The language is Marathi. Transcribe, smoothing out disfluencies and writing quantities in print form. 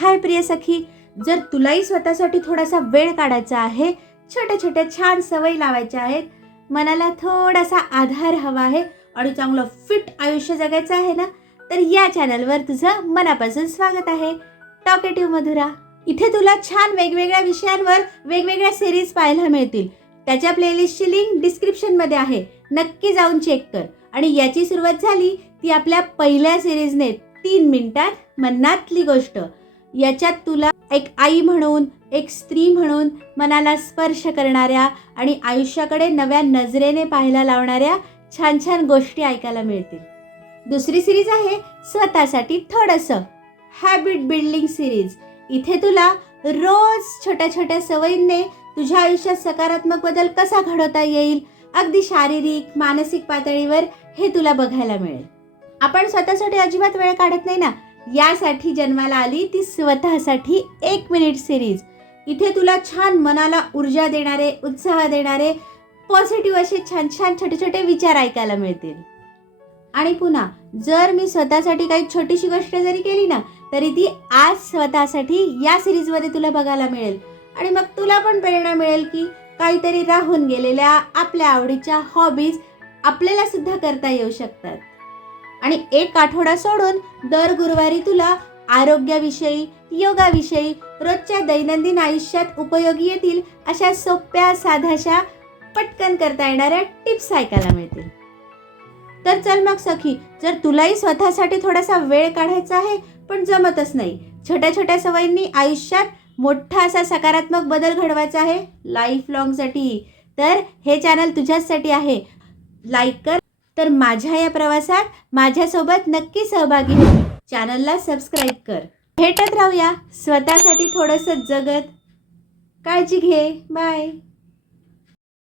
हाय प्रिय सखी, जर तुलाही स्वतःसाठी थोडासा वेळ काढायचा आहे, छोट्या छोट्या छान सवयी लावायच्या आहेत, मनाला थोडासा आधार हवा आहे आणि चांगलं फिट आयुष्य जगायचं आहे ना, तर या चॅनलवर तुझं मनापासून स्वागत आहे. टॉकेटिव्ह मधुरा. इथे तुला छान वेगवेगळ्या विषयांवर वेगवेगळ्या सिरीज पाहायला मिळतील. त्याच्या प्लेलिस्टची लिंक डिस्क्रिप्शनमध्ये आहे, नक्की जाऊन चेक कर. आणि याची सुरुवात झाली ती आपल्या पहिल्या सिरीजने 3 मिनिटात मनातली गोष्ट. याच्यात तुला एक आई म्हणून, एक स्त्री म्हणून मनाला स्पर्श करणाऱ्या आणि आयुष्याकडे नव्या नजरेने पाहायला लावणाऱ्या छान छान गोष्टी ऐकायला मिळतील. दुसरी सिरीज आहे स्वतःसाठी थोडंसं, हॅबिट बिल्डिंग सिरीज. इथे तुला रोज छोट्या छोट्या सवयींनी तुझ्या आयुष्यात सकारात्मक बदल कसा घडवता येईल, अगदी शारीरिक मानसिक पातळीवर हे तुला बघायला मिळेल. आपण स्वतःसाठी अजिबात वेळ काढत नाही ना, यासाठी जन्माला आली ती स्वतःसाठी 1 मिनिट सिरीज. इथे तुला छान मनाला ऊर्जा देणारे, उत्साह देणारे, पॉझिटिव्ह असे छान छान छोटे छोटे विचार ऐकायला मिळतील. आणि पुन्हा जर मी स्वतःसाठी काही छोटीशी गोष्ट जरी केली ना, तरी ती आज स्वतःसाठी या सिरीजमध्ये तुला बघायला मिळेल. आणि मग तुला पण प्रेरणा मिळेल की काहीतरी राहून गेलेल्या आपल्या आवडीच्या हॉबीज आपल्याला सुद्धा करता येऊ शकतात. आणि एक आठवडा सोडून दर गुरुवारी तुला आरोग्याविषयी, योगाविषयी, रोजच्या दैनंदिन आयुष्यात उपयोगी येतील अशा सोप्या साध्याशा पटकन करता येणाऱ्या टिप्स ऐकायला मिळतील. तर चल मग सखी, जर तुलाही स्वतःसाठी थोडासा वेळ काढायचा आहे पण जमतच नाही, छोट्या छोट्या सवयींनी आयुष्यात मोठा असा सकारात्मक बदल घडवायचा आहे लाईफ लॉंगसाठी, तर हे चॅनल तुझ्यासाठी आहे. लाईक कर. तर माझ्या या प्रवासात माझ्यासोबत नक्की सहभागी हो. चॅनलला सबस्क्राईब कर. भेटत राहूया स्वतःसाठी थोडंसं जगत. काळजी घे. बाय.